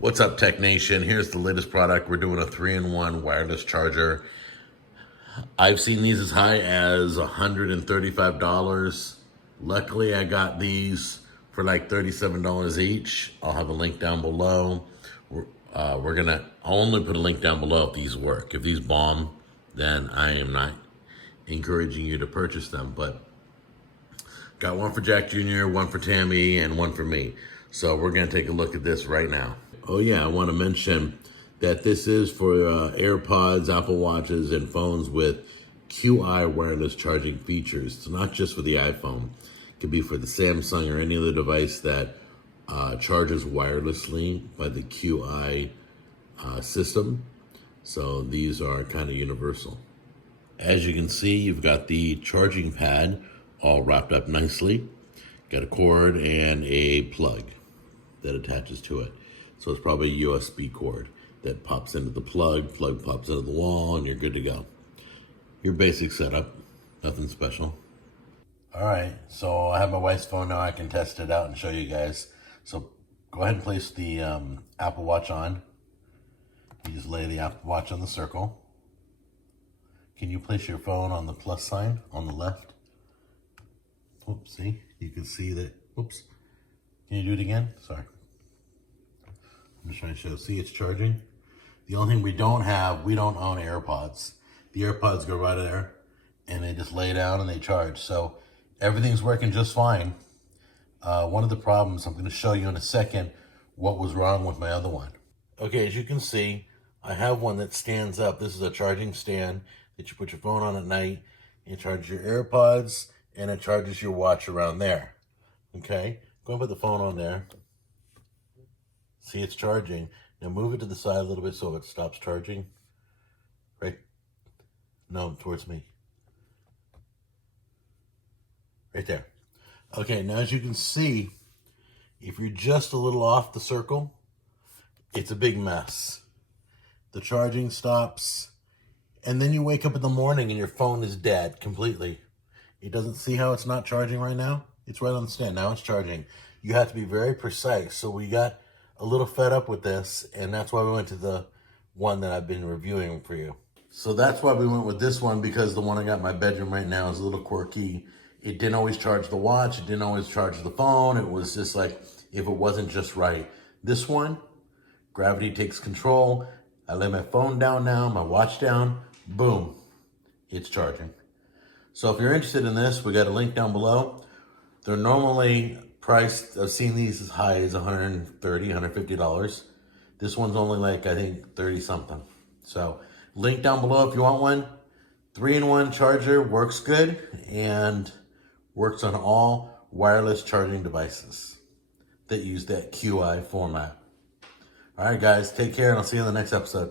What's up, Tech Nation? Here's the latest product. We're doing a 3-in-1 wireless charger. I've seen these as high as $135. Luckily, I got these for like $37 each. I'll have a link down below. I'll only put a link down below if these work. If these bomb, then I am not encouraging you to purchase them. But got one for Jack Jr., one for Tammy, and one for me. So we're gonna take a look at this right now. Oh yeah, I wanna mention that this is for AirPods, Apple Watches, and phones with QI wireless charging features. It's not just for the iPhone. It could be for the Samsung or any other device that charges wirelessly by the QI system. So these are kind of universal. As you can see, you've got the charging pad all wrapped up nicely. Got a cord and a plug that attaches to it. So it's probably a USB cord that pops into the plug pops into the wall, and you're good to go. Your basic setup, nothing special. All right, so I have my wife's phone now. I can test it out and show you guys. So go ahead and place the Apple Watch on. You just lay the Apple Watch on the circle. Can you place your phone on the plus sign on the left? Oops, see, you can see that, oops. Can you do it again? Sorry. I'm just trying to show, see it's charging. The only thing we don't own AirPods. The AirPods go right there and they just lay down and they charge. So everything's working just fine. One of the problems, I'm gonna show you in a second what was wrong with my other one. Okay, as you can see, I have one that stands up. This is a charging stand that you put your phone on at night. It charges your AirPods and it charges your watch around there. Okay, go and put the phone on there. See, it's charging. Now move it to the side a little bit so it stops charging. Right? No, towards me. Right there. Okay, now as you can see, if you're just a little off the circle, it's a big mess. The charging stops, and then you wake up in the morning and your phone is dead completely. It doesn't see how it's not charging right now. It's right on the stand. Now it's charging. You have to be very precise. So we got a little fed up with this, and that's why we went to the one that I've been reviewing for you. So that's why we went with this one, because the one I got in my bedroom right now is a little quirky. It didn't always charge the watch. It didn't always charge the phone. It was just like, if it wasn't just right. This one, gravity takes control. I lay my phone down now, my watch down, boom, it's charging. So if you're interested in this, we got a link down below. They're normally priced, I've seen these as high as $130, $150. This one's only like, I think, 30 something. So link down below if you want one. 3-in-1 charger, works good and works on all wireless charging devices that use that QI format. All right, guys, take care, and I'll see you in the next episode.